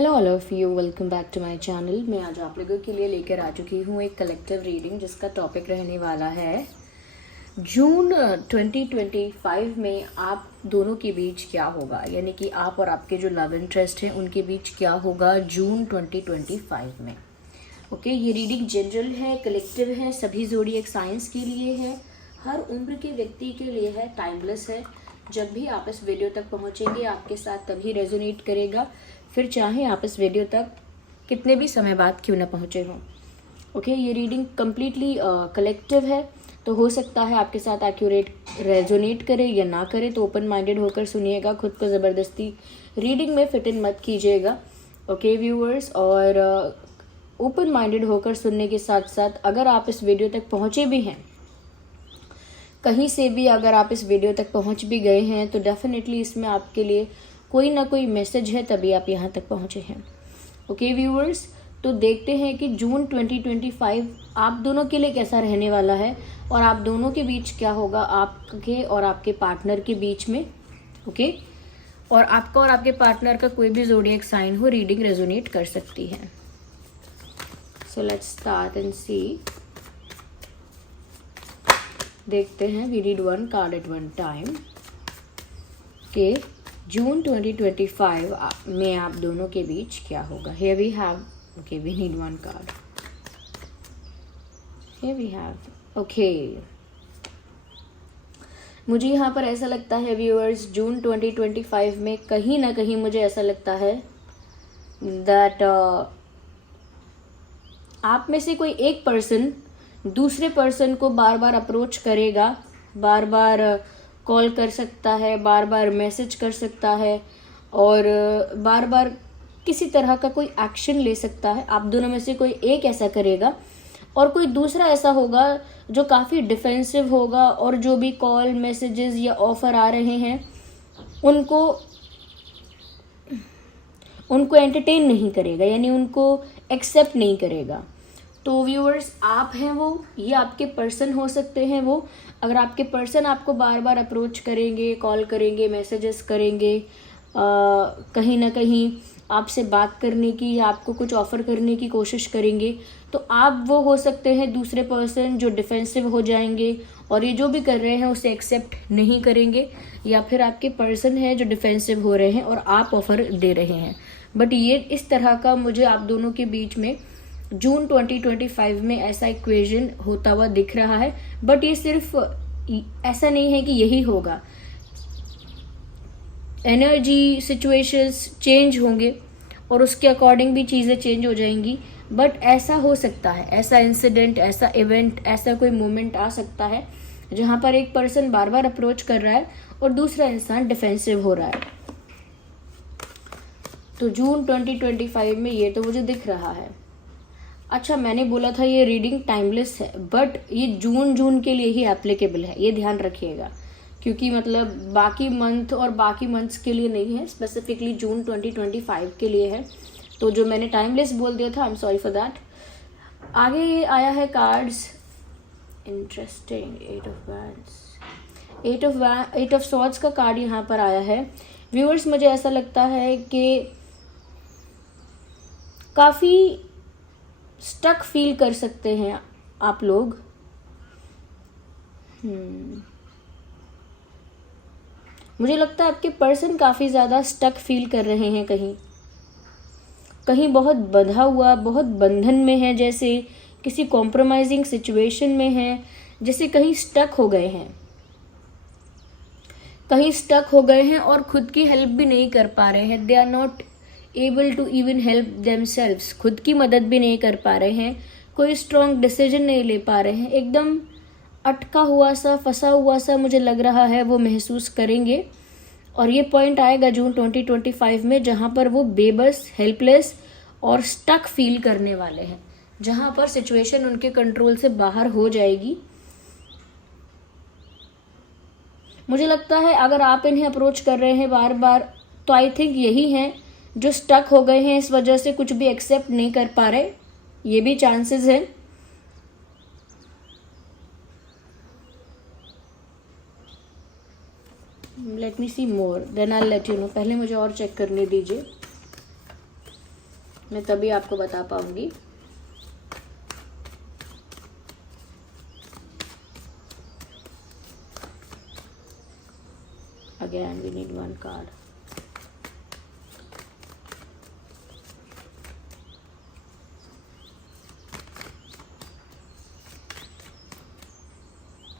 Hello all of you, welcome back to my channel. मैं आज आप लोगों के लिए लेकर आ चुकी हूँ एक कलेक्टिव रीडिंग जिसका टॉपिक रहने वाला है जून 2025 में आप दोनों के बीच क्या होगा, यानी कि आप और आपके जो लव इंटरेस्ट हैं उनके बीच क्या होगा जून 2025 में। ओके, ये रीडिंग जनरल है, कलेक्टिव है, सभी ज़ोडिएक साइंस के लिए है, हर उम्र के व्यक्ति के लिए है, टाइमलेस है। जब भी आप इस वीडियो तक पहुंचेंगे आपके साथ तभी रेजोनेट करेगा, फिर चाहे आप इस वीडियो तक कितने भी समय बाद क्यों ना पहुंचे हों। ओके, ये रीडिंग कम्प्लीटली कलेक्टिव है, तो हो सकता है आपके साथ एक्यूरेट रेजोनेट करे या ना करे, तो ओपन माइंडेड होकर सुनिएगा, खुद को ज़बरदस्ती रीडिंग में फिट इन मत कीजिएगा। ओके व्यूअर्स, और ओपन माइंडेड होकर सुनने के साथ साथ अगर आप इस वीडियो तक पहुँचे भी हैं, कहीं से भी अगर आप इस वीडियो तक पहुंच भी गए हैं, तो डेफिनेटली इसमें आपके लिए कोई ना कोई मैसेज है, तभी आप यहां तक पहुंचे हैं। ओके व्यूअर्स, तो देखते हैं कि जून 2025 आप दोनों के लिए कैसा रहने वाला है और आप दोनों के बीच क्या होगा, आपके और आपके पार्टनर के बीच में। ओके, और आपका और आपके पार्टनर का कोई भी ज़ोडिएक साइन हो, रीडिंग रेजोनेट कर सकती है। So let's start and see. देखते हैं, we read one card at one time के जून 2025 में आप दोनों के बीच क्या होगा। Here we have, okay we need one card. Here we have, okay, मुझे यहाँ पर ऐसा लगता है व्यूअर्स, जून 2025 में कहीं ना कहीं मुझे ऐसा लगता है दैट आप में से कोई एक पर्सन दूसरे पर्सन को बार बार अप्रोच करेगा, बार बार कॉल कर सकता है, बार बार मैसेज कर सकता है और बार बार किसी तरह का कोई एक्शन ले सकता है। आप दोनों में से कोई एक ऐसा करेगा और कोई दूसरा ऐसा होगा जो काफ़ी डिफेंसिव होगा और जो भी कॉल मैसेजेस या ऑफर आ रहे हैं उनको एंटरटेन नहीं करेगा, यानी उनको एक्सेप्ट नहीं करेगा। तो व्यूअर्स, आप हैं वो, ये आपके पर्सन हो सकते हैं वो। अगर आपके पर्सन आपको बार बार अप्रोच करेंगे, कॉल करेंगे, मैसेजेस करेंगे, कहीं ना कहीं आपसे बात करने की या आपको कुछ ऑफ़र करने की कोशिश करेंगे, तो आप वो हो सकते हैं दूसरे पर्सन जो डिफेंसिव हो जाएंगे और ये जो भी कर रहे हैं उसे एक्सेप्ट नहीं करेंगे, या फिर आपके पर्सन है जो डिफेंसिव हो रहे हैं और आप ऑफ़र दे रहे हैं। बट ये इस तरह का मुझे आप दोनों के बीच में जून 2025 में ऐसा इक्वेशन होता हुआ दिख रहा है। बट ये सिर्फ ऐसा नहीं है कि यही होगा, एनर्जी सिचुएशंस चेंज होंगे और उसके अकॉर्डिंग भी चीज़ें चेंज हो जाएंगी। बट ऐसा हो सकता है, ऐसा इंसिडेंट, ऐसा इवेंट, ऐसा कोई मोमेंट आ सकता है जहाँ पर एक पर्सन बार बार अप्रोच कर रहा है और दूसरा इंसान डिफेंसिव हो रहा है। तो जून 2025 में ये तो मुझे दिख रहा है। अच्छा, मैंने बोला था ये रीडिंग टाइमलेस है, बट ये जून के लिए ही एप्लीकेबल है, ये ध्यान रखिएगा, क्योंकि मतलब बाकी मंथ और बाकी मंथ्स के लिए नहीं है, स्पेसिफिकली जून 2025 के लिए है। तो जो मैंने टाइमलेस बोल दिया था, I am sorry for that. आगे ये आया है cards, interesting, eight of swords का कार्ड यहाँ पर आया है। व्यूअर्स, मुझे ऐसा लगता है कि काफ़ी स्टक फील कर सकते हैं आप लोग। मुझे लगता है आपके पर्सन काफ़ी ज़्यादा स्टक फील कर रहे हैं, कहीं बहुत बंधा हुआ, बहुत बंधन में है, जैसे किसी कॉम्प्रोमाइजिंग सिचुएशन में है, जैसे कहीं स्टक हो गए हैं और खुद की हेल्प भी नहीं कर पा रहे हैं। They are not able to even help themselves, खुद की मदद भी नहीं कर पा रहे हैं, कोई स्ट्रॉन्ग डिसीजन नहीं ले पा रहे हैं, एकदम अटका हुआ सा, फंसा हुआ सा मुझे लग रहा है वो महसूस करेंगे। और ये पॉइंट आएगा जून 2025 में जहाँ पर वो बेबस, हेल्पलेस और स्टक फील करने वाले हैं, जहाँ पर सिचुएशन उनके कंट्रोल से बाहर हो जाएगी। मुझे लगता है अगर आप इन्हें अप्रोच कर रहे हैं बार बार, तो आई थिंक यही हैं जो स्टक हो गए हैं, इस वजह से कुछ भी एक्सेप्ट नहीं कर पा रहे, ये भी चांसेस है। Let me see more, then I let you know. पहले मुझे और चेक करने दीजिए। मैं तभी आपको बता पाऊंगी। Again we need one card.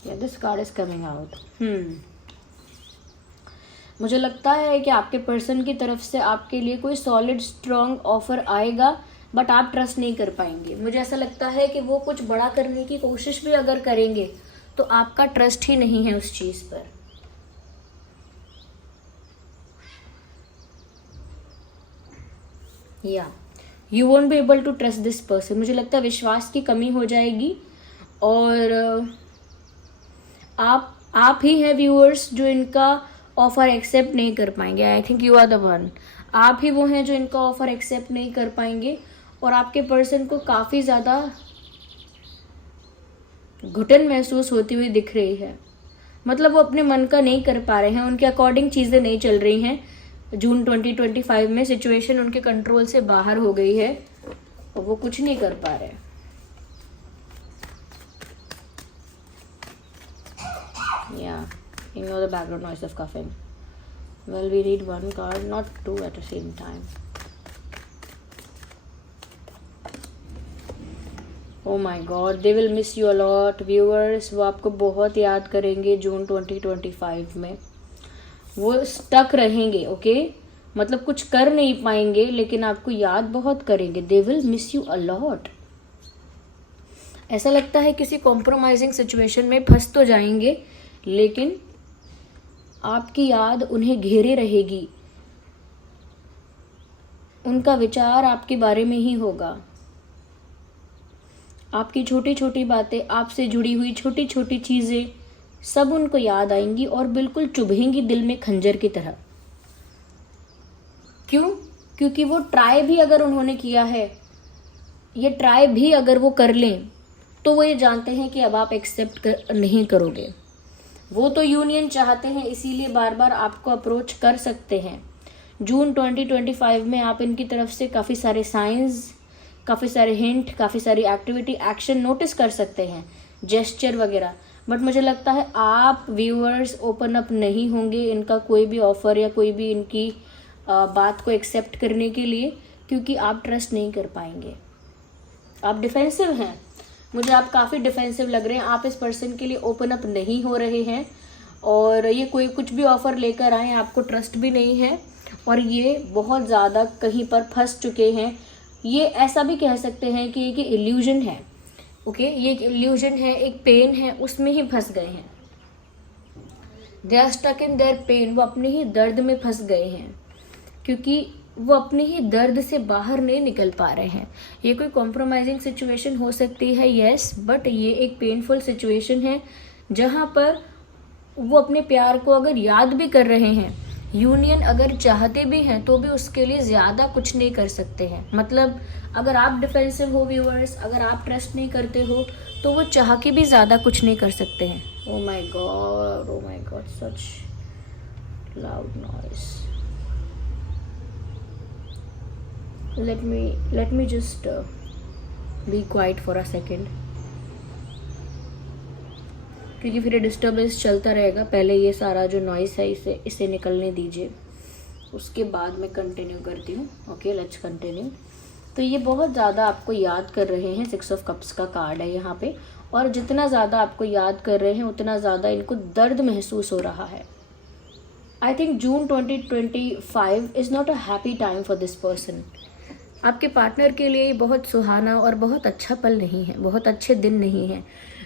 या this card is coming out. मुझे लगता है कि आपके पर्सन की तरफ से आपके लिए कोई सॉलिड स्ट्रॉन्ग ऑफर आएगा, बट आप ट्रस्ट नहीं कर पाएंगे। मुझे ऐसा लगता है कि वो कुछ बड़ा करने की कोशिश भी अगर करेंगे तो आपका ट्रस्ट ही नहीं है उस चीज पर। या you won't be able to trust this person. मुझे लगता है विश्वास की कमी हो जाएगी, और आप ही हैं व्यूअर्स जो इनका ऑफर एक्सेप्ट नहीं कर पाएंगे। I think you are the one. आप ही वो हैं जो इनका ऑफर एक्सेप्ट नहीं कर पाएंगे, और आपके पर्सन को काफ़ी ज़्यादा घुटन महसूस होती हुई दिख रही है। मतलब वो अपने मन का नहीं कर पा रहे हैं, उनके अकॉर्डिंग चीज़ें नहीं चल रही हैं। जून 2025 में सिचुएशन उनके कंट्रोल से बाहर हो गई है और वो कुछ नहीं कर पा रहे। Yeah, ignore the background noise of coughing. Well, we read one card, not two at the same time. Oh my God, they will miss you a lot, viewers. वो आपको बहुत याद करेंगे जून 2025 में। वो स्टक रहेंगे, ओके? मतलब कुछ कर नहीं पाएंगे, लेकिन आपको याद बहुत करेंगे। They will miss you a lot. ऐसा लगता है किसी कॉम्प्रोमाइजिंग सिचुएशन में फंस तो जाएंगे, लेकिन आपकी याद उन्हें घेरे रहेगी। उनका विचार आपके बारे में ही होगा। आपकी छोटी छोटी बातें, आपसे जुड़ी हुई छोटी छोटी चीज़ें सब उनको याद आएंगी और बिल्कुल चुभेंगी दिल में खंजर की तरह। क्यों? क्योंकि वो ट्राई भी अगर उन्होंने किया है, ये ट्राई भी अगर वो कर लें, तो वो ये जानते हैं कि अब आप एक्सेप्ट नहीं करोगे। वो तो यूनियन चाहते हैं, इसीलिए बार बार आपको अप्रोच कर सकते हैं। जून 2025 में आप इनकी तरफ से काफ़ी सारे साइंस, काफ़ी सारे हिंट, काफ़ी सारी एक्टिविटी, एक्शन नोटिस कर सकते हैं, जेस्चर वगैरह। बट मुझे लगता है आप व्यूअर्स ओपन अप नहीं होंगे इनका कोई भी ऑफ़र या कोई भी इनकी बात को एक्सेप्ट करने के लिए, क्योंकि आप ट्रस्ट नहीं कर पाएंगे। आप डिफेंसिव हैं। मुझे आप काफ़ी डिफेंसिव लग रहे हैं। आप इस पर्सन के लिए ओपन अप नहीं हो रहे हैं, और ये कोई कुछ भी ऑफ़र लेकर आए, आपको ट्रस्ट भी नहीं है, और ये बहुत ज़्यादा कहीं पर फंस चुके हैं। ये ऐसा भी कह सकते हैं कि ये इल्यूजन है, ओके? ये इल्यूजन है, एक पेन है, उसमें ही फंस गए हैं। They are stuck in their pain. वो अपने ही दर्द में फंस गए हैं, क्योंकि वो अपने ही दर्द से बाहर नहीं निकल पा रहे हैं। ये कोई कॉम्प्रोमाइजिंग सिचुएशन हो सकती है, यस, बट ये एक पेनफुल सिचुएशन है जहाँ पर वो अपने प्यार को अगर याद भी कर रहे हैं, यूनियन अगर चाहते भी हैं, तो भी उसके लिए ज़्यादा कुछ नहीं कर सकते हैं। मतलब अगर आप डिफेंसिव हो व्यूअर्स, अगर आप ट्रस्ट नहीं करते हो, तो वो चाह के भी ज़्यादा कुछ नहीं कर सकते हैं। Oh my god, such loud noise. let me just be quiet for a second, क्योंकि फिर डिस्टर्बेंस चलता रहेगा। पहले ये सारा जो नॉइस है इसे निकलने दीजिए, उसके बाद मैं कंटिन्यू करती हूँ। Okay, let's continue. तो ये बहुत ज़्यादा आपको याद कर रहे हैं। 6 ऑफ कप्स का कार्ड है यहाँ पे, और जितना ज़्यादा आपको याद कर रहे हैं उतना ज़्यादा इनको दर्द महसूस हो रहा है। I think June 2025 is not a happy time for this person. आपके पार्टनर के लिए बहुत सुहाना और बहुत अच्छा पल नहीं है, बहुत अच्छे दिन नहीं है।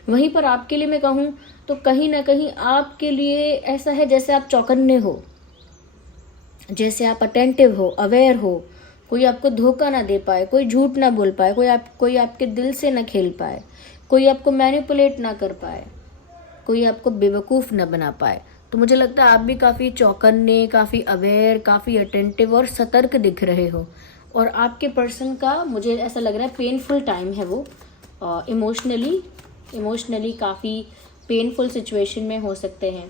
वहीं पर आपके लिए मैं कहूँ तो कहीं ना कहीं आपके लिए ऐसा है जैसे आप चौकन्ने हो, जैसे आप अटेंटिव हो, अवेयर हो। कोई आपको धोखा ना दे पाए, कोई झूठ ना बोल पाए, कोई आपके दिल से ना खेल पाए, कोई आपको मैनिपुलेट ना कर पाए, कोई आपको बेवकूफ़ ना बना पाए। तो मुझे लगता है आप भी काफ़ी चौकन्ने, काफ़ी अवेयर, काफ़ी अटेंटिव और सतर्क दिख रहे हो। और आपके पर्सन का मुझे ऐसा लग रहा है पेनफुल टाइम है। वो इमोशनली काफ़ी पेनफुल सिचुएशन में हो सकते हैं।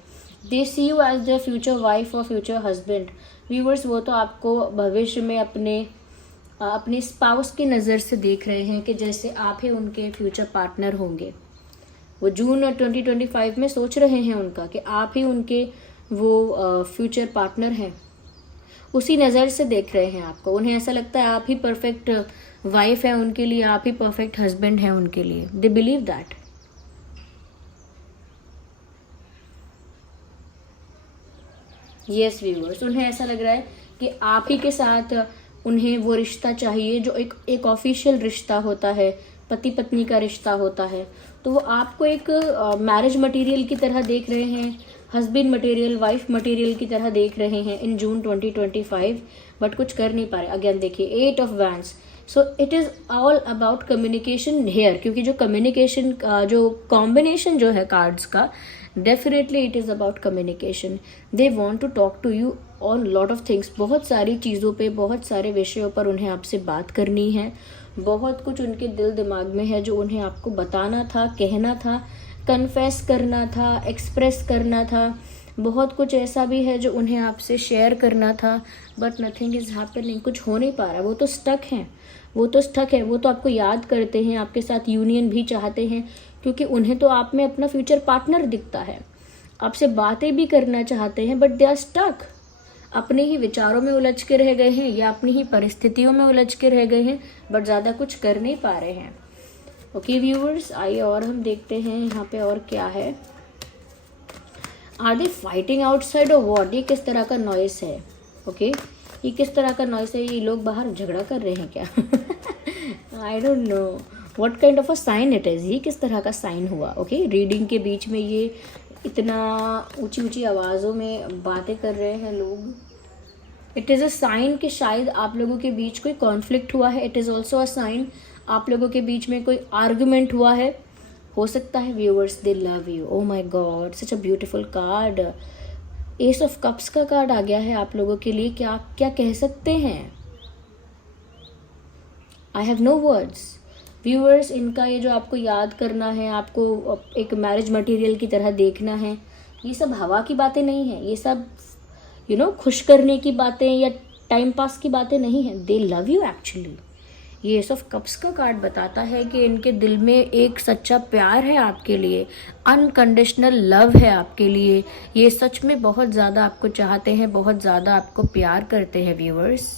They see you as the future wife और फ्यूचर हस्बैंड। व्यूवर्स, वो तो आपको भविष्य में अपने अपने स्पाउस की नज़र से देख रहे हैं कि जैसे आप ही उनके फ्यूचर पार्टनर होंगे। वो जून 2025 में सोच रहे हैं उनका कि आप ही उनके वो फ्यूचर पार्टनर हैं, उसी नज़र से देख रहे हैं आपको। उन्हें ऐसा लगता है आप ही परफेक्ट वाइफ है उनके लिए, आप ही परफेक्ट हस्बैंड हैं उनके लिए। They believe that. Yes viewers, उन्हें ऐसा लग रहा है कि आप ही के साथ उन्हें वो रिश्ता चाहिए जो एक ऑफिशियल रिश्ता होता है, पति पत्नी का रिश्ता होता है। तो वो आपको एक मैरिज मटेरियल की तरह देख रहे हैं, हस्बैंड मटेरियल, वाइफ मटेरियल की तरह देक रहे हैं इन जून 2025, बट कुछ कर नहीं पा रहे। अगेन देखिए 8 of wands, so it is all about communication here, क्योंकि जो कम्युनिकेशन का जो कॉम्बिनेशन जो है कार्ड्स का, definitely it is about communication. They want to talk to you on lot of things, बहुत सारी चीज़ों पे, बहुत सारे विषयों पर उन्हें आपसे बात करनी है। बहुत कुछ उनके दिल दिमाग में है जो उन्हें आपको बताना था, कहना था, कन्फेस करना था, एक्सप्रेस करना था। बहुत कुछ ऐसा भी है जो उन्हें आपसे शेयर करना था, बट नथिंग इज़ हैपनिंग, कुछ हो नहीं पा रहा। वो तो स्टक हैं, वो तो स्टक है। वो तो आपको याद करते हैं, आपके साथ यूनियन भी चाहते हैं, क्योंकि उन्हें तो आप में अपना फ्यूचर पार्टनर दिखता है। आपसे बातें भी करना चाहते हैं, बट दे आर स्टक, अपने ही विचारों में उलझ के रह गए हैं या अपनी ही परिस्थितियों में उलझ के रह गए हैं, बट ज़्यादा कुछ कर नहीं पा रहे हैं। ओके व्यूअर्स, आइए और हम देखते हैं यहाँ पे और क्या है। आर दे फाइटिंग आउटसाइड और वॉट? ये किस तरह का नॉइस है? ओके ये किस तरह का नॉइस है? ये लोग बाहर झगड़ा कर रहे हैं क्या? I don't know what kind of a sign it is. ये किस तरह का साइन हुआ? ओके रीडिंग के बीच में ये इतना ऊंची ऊंची आवाज़ों में बातें कर रहे हैं लोग। इट इज़ अ साइन कि शायद आप लोगों के बीच कोई कॉन्फ्लिक्ट हुआ है। It is also a sign आप लोगों के बीच में कोई आर्गुमेंट हुआ है, हो सकता है। Viewers, they love you. Oh my God, such a beautiful card. S of cups का कार्ड आ गया है आप लोगों के लिए। क्या क्या कह सकते हैं? I have no words. Viewers, इनका ये जो आपको याद करना है, आपको एक मैरिज मटेरियल की तरह देखना है, ये सब हवा की बातें नहीं है। ये सब खुश करने की बातें या टाइम पास की बातें नहीं है। दे लव यू एक्चुअली। ये एस ऑफ कप्स का कार्ड बताता है कि इनके दिल में एक सच्चा प्यार है आपके लिए, अनकंडीशनल लव है आपके लिए। ये सच में बहुत ज़्यादा आपको चाहते हैं, बहुत ज़्यादा आपको प्यार करते हैं व्यूअर्स।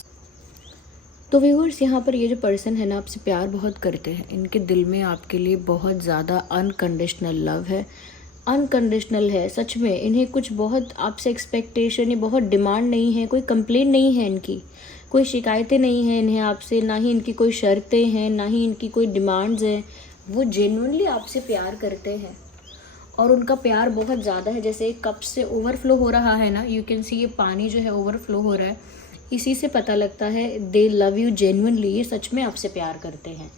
तो व्यूअर्स, यहाँ पर ये जो पर्सन है ना, आपसे प्यार बहुत करते हैं। इनके दिल में आपके लिए बहुत ज़्यादा अनकंडीशनल लव है, अनकंडीशनल है सच में। इन्हें कुछ बहुत आपसे एक्सपेक्टेशन या बहुत डिमांड नहीं है, कोई कंप्लेन नहीं है इनकी, कोई शिकायतें नहीं हैं इन्हें आपसे, ना ही इनकी कोई शर्तें हैं, ना ही इनकी कोई डिमांड्स हैं। वो जेन्युइनली आपसे प्यार करते हैं और उनका प्यार बहुत ज़्यादा है। जैसे एक कप से ओवरफ्लो हो रहा है ना, यू कैन सी, ये पानी जो है ओवरफ्लो हो रहा है, इसी से पता लगता है दे लव यू जेन्युइनली। ये सच में आपसे प्यार करते हैं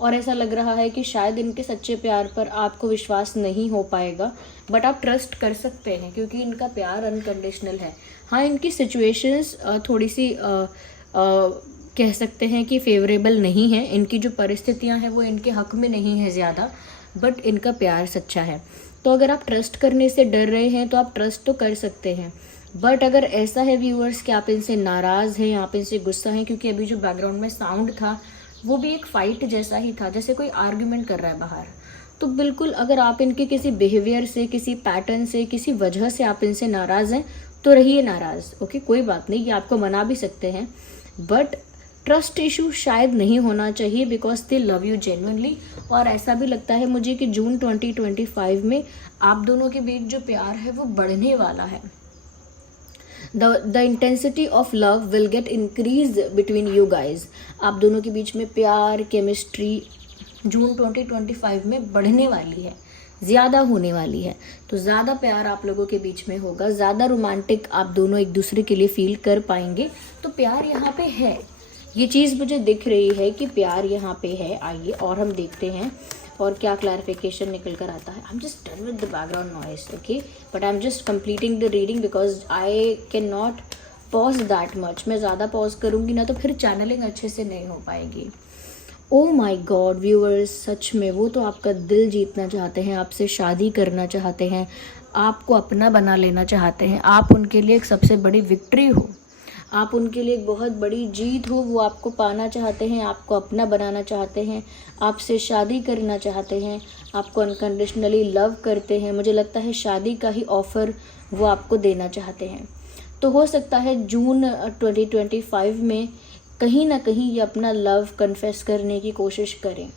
और ऐसा लग रहा है कि शायद इनके सच्चे प्यार पर आपको विश्वास नहीं हो पाएगा, बट आप ट्रस्ट कर सकते हैं क्योंकि इनका प्यार अनकंडीशनल है। हाँ, इनकी सिचुएशंस थोड़ी सी कह सकते हैं कि फेवरेबल नहीं है। इनकी जो परिस्थितियां हैं वो इनके हक में नहीं है ज़्यादा, बट इनका प्यार सच्चा है। तो अगर आप ट्रस्ट करने से डर रहे हैं तो आप ट्रस्ट तो कर सकते हैं, बट अगर ऐसा है व्यूअर्स कि आप इनसे नाराज़ हैं, आप इनसे गुस्सा हैं, क्योंकि अभी जो बैकग्राउंड में साउंड था वो भी एक फ़ाइट जैसा ही था, जैसे कोई आर्ग्यूमेंट कर रहा है बाहर। तो बिल्कुल अगर आप इनके किसी बिहेवियर से, किसी पैटर्न से, किसी वजह से आप इनसे नाराज़ हैं तो रहिए नाराज़। ओके, कोई बात नहीं, ये आपको मना भी सकते हैं, बट ट्रस्ट इशू शायद नहीं होना चाहिए because they love you genuinely. और ऐसा भी लगता है मुझे कि जून 2025 में आप दोनों के बीच जो प्यार है वो बढ़ने वाला है। The intensity of love will get increase between you guys. आप दोनों के बीच में प्यार, केमिस्ट्री जून 2025 में बढ़ने वाली है, ज़्यादा होने वाली है। तो ज़्यादा प्यार आप लोगों के बीच में होगा, ज़्यादा रोमांटिक आप दोनों एक दूसरे के लिए फील कर पाएंगे। तो प्यार यहाँ पे है, ये चीज़ मुझे दिख रही है कि प्यार यहाँ पे है। आइए और हम देखते हैं और क्या क्लैरिफिकेशन निकल कर आता है। I am just done with the background noise, okay, but I am just completing the reading because I can not pause that much. मैं ज़्यादा पॉज करूँगी ना तो फिर चैनलिंग अच्छे से नहीं हो पाएगी। ओ माई गॉड व्यूअर्स, सच में वो तो आपका दिल जीतना चाहते हैं, आपसे शादी करना चाहते हैं, आपको अपना बना लेना चाहते हैं। आप उनके लिए एक सबसे बड़ी विक्ट्री हो, आप उनके लिए एक बहुत बड़ी जीत हो, वो आपको पाना चाहते हैं, आपको अपना बनाना चाहते हैं, आपसे शादी करना चाहते हैं, आपको अनकंडीशनली लव करते हैं। मुझे लगता है शादी का ही ऑफ़र वो आपको देना चाहते हैं। तो हो सकता है जून 2025 में कहीं ना कहीं ये अपना लव कन्फेस करने की कोशिश करें।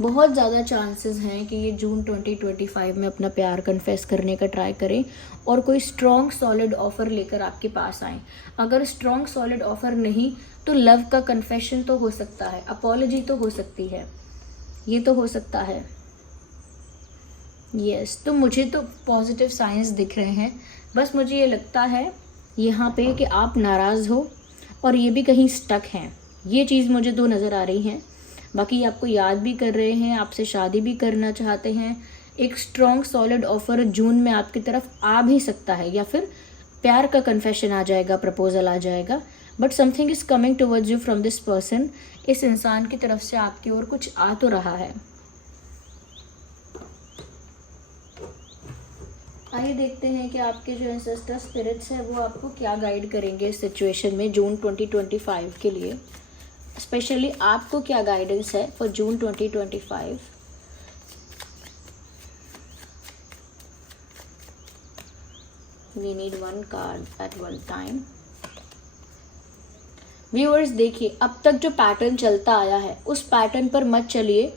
बहुत ज़्यादा चांसेस हैं कि ये जून 2025 में अपना प्यार कन्फेस करने का ट्राई करें और कोई स्ट्रॉन्ग सॉलिड ऑफ़र लेकर आपके पास आएँ। अगर स्ट्रॉन्ग सॉलिड ऑफ़र नहीं तो लव का कन्फेशन तो हो सकता है, अपॉलॉजी तो हो सकती है, ये तो हो सकता है। यस, तो मुझे तो पॉजिटिव साइंस दिख रहे हैं। बस मुझे ये लगता है यहाँ पे कि आप नाराज़ हो और ये भी कहीं स्टक हैं, ये चीज़ मुझे दो नज़र आ रही हैं। बाकी आपको याद भी कर रहे हैं, आपसे शादी भी करना चाहते हैं। एक स्ट्रॉन्ग सॉलिड ऑफ़र जून में आपकी तरफ आ भी सकता है, या फिर प्यार का कन्फेशन आ जाएगा, प्रपोजल आ जाएगा। But something is coming towards you from this person. इस इंसान की तरफ से आपकी ओर कुछ आ तो रहा है। आइए देखते हैं कि आपके जो एंसेस्टर स्पिरिट्स हैं वो आपको क्या गाइड करेंगे इस सिचुएशन में जून 2025 के लिए। स्पेशली आपको क्या गाइडेंस है for June 2025। We need one card at one time. Viewers देखिए, अब तक जो पैटर्न चलता आया है उस पैटर्न पर मत चलिए।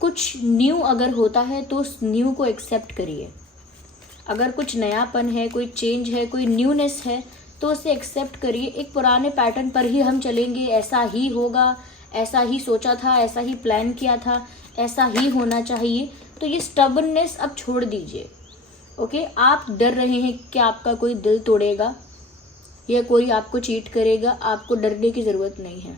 कुछ न्यू अगर होता है तो उस न्यू को एक्सेप्ट करिए। अगर कुछ नयापन है, कोई चेंज है, कोई न्यूनेस है तो उसे एक्सेप्ट करिए। एक पुराने पैटर्न पर ही हम चलेंगे, ऐसा ही होगा, ऐसा ही सोचा था, ऐसा ही प्लान किया था, ऐसा ही होना चाहिए, तो ये स्टबर्ननेस अब छोड़ दीजिए। ओके, आप डर रहे हैं कि आपका कोई दिल तोड़ेगा या कोई आपको चीट करेगा, आपको डरने की ज़रूरत नहीं है।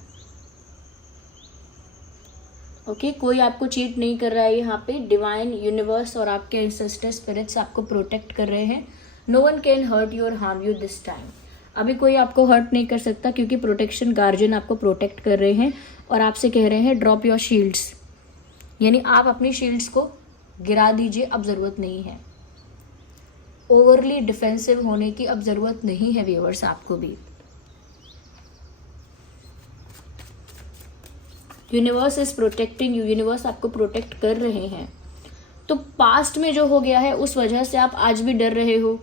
ओके, कोई आपको चीट नहीं कर रहा है। यहाँ पे डिवाइन यूनिवर्स और आपके एंसेस्टर स्पिरिट्स आपको प्रोटेक्ट कर रहे हैं। No one can hurt you और हार्म यू दिस टाइम। अभी कोई आपको हर्ट नहीं कर सकता क्योंकि प्रोटेक्शन गार्जियन आपको प्रोटेक्ट कर रहे हैं और आपसे कह रहे हैं ड्रॉप योर शील्ड्स, यानी आप अपनी शील्ड्स को गिरा दीजिए, अब ज़रूरत नहीं है। ओवरली डिफेंसिव होने की अब ज़रूरत नहीं है व्यूअर्स आपको भी। Universe is protecting you, universe आपको प्रोटेक्ट कर रहे हैं। तो पास्ट में जो हो गया है उस वजह से आप आज भी डर रहे हो,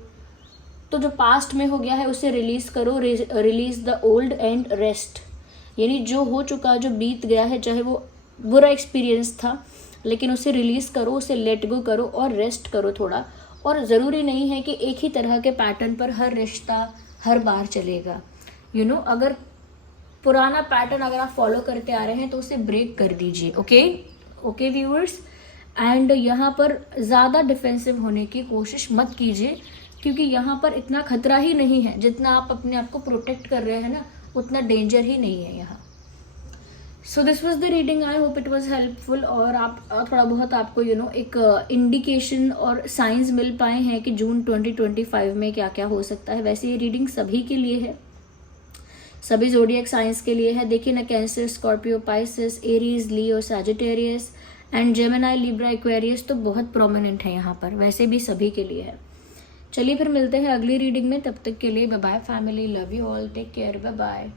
तो जो पास्ट में हो गया है उसे रिलीज करो। Release the old and rest, यानी जो हो चुका, जो बीत गया है, चाहे वो बुरा एक्सपीरियंस था, लेकिन उसे रिलीज करो, उसे लेट गो करो और रेस्ट करो थोड़ा। और ज़रूरी नहीं है कि एक ही तरह के पैटर्न पर हर रिश्ता हर बार चलेगा। अगर पुराना पैटर्न अगर आप फॉलो करते आ रहे हैं तो उसे ब्रेक कर दीजिए। ओके व्यूअर्स, एंड यहाँ पर ज़्यादा डिफेंसिव होने की कोशिश मत कीजिए क्योंकि यहाँ पर इतना खतरा ही नहीं है। जितना आप अपने आप को प्रोटेक्ट कर रहे हैं ना, उतना डेंजर ही नहीं है यहाँ। So this was the reading, I hope it was helpful और आप थोड़ा बहुत आपको एक इंडिकेशन और साइंस मिल पाए हैं कि जून 2025 में क्या क्या हो सकता है। वैसे ये रीडिंग सभी के लिए है, सभी ज़ोडिएक साइंस के लिए है। देखिए ना, cancer, Scorpio, Pisces, Aries, Leo, Sagittarius and Gemini, Libra, Aquarius तो बहुत प्रोमिनेंट है यहाँ पर, वैसे भी सभी के लिए है। चलिए फिर मिलते हैं अगली रीडिंग में, तब तक के लिए bye bye family, love you all, take care, bye bye.